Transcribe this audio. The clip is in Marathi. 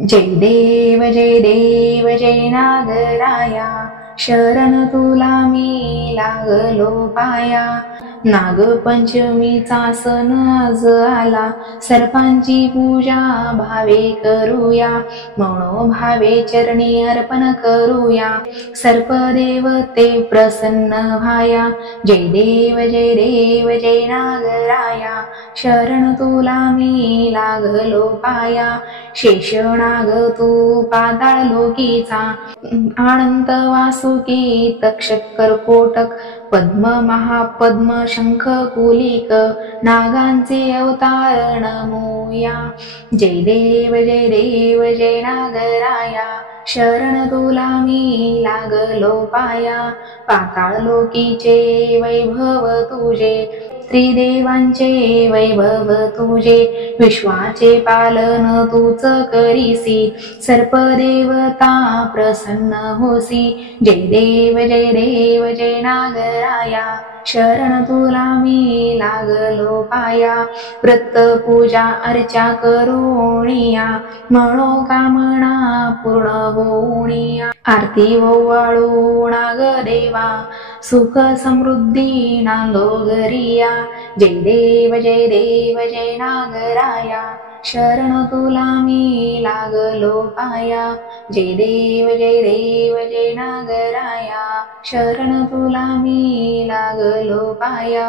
जय देव जय नागराया, शरण तुला मी लागलो पाया। नागपंचमीचा सण आज आला, सर्पांची पूजा भावे करूया, मनोभावे चरणी अर्पण करूया, सर्पदेवते प्रसन्न व्हाया। जय देव जय नागराया, शरण तुला मी लागलो पाया। शेषनाग तू पाताळ लोकीचा, अनंत वासुकी तक्षक कर्कोटक, पद्म महापद्म शंख कुलिक, नागांचे अवतार नमूया। जय देव जय नागराया, शरण तुला मी लागलो पाया। पाताळ लोकीचे वैभव तुझे, त्रिदेवांचे वैभव तुझे, विश्वाचे पालन तूच करीसी, सर्पदेवता प्रसन्न होसी। जय देव जय नागराया, शरण तुला मी लागलो पाया। व्रत पूजा अर्चा करूनिया, मनोकामना पूर्ण होऊनिया। आरती ओवाळू नागदेवा, सुख समृद्धी नांदो घरिया। जय देव जय नागराया, शरण तुला मी लागलो पाया। जय देव जय नागराया, शरण तुला मी लागलो पाया।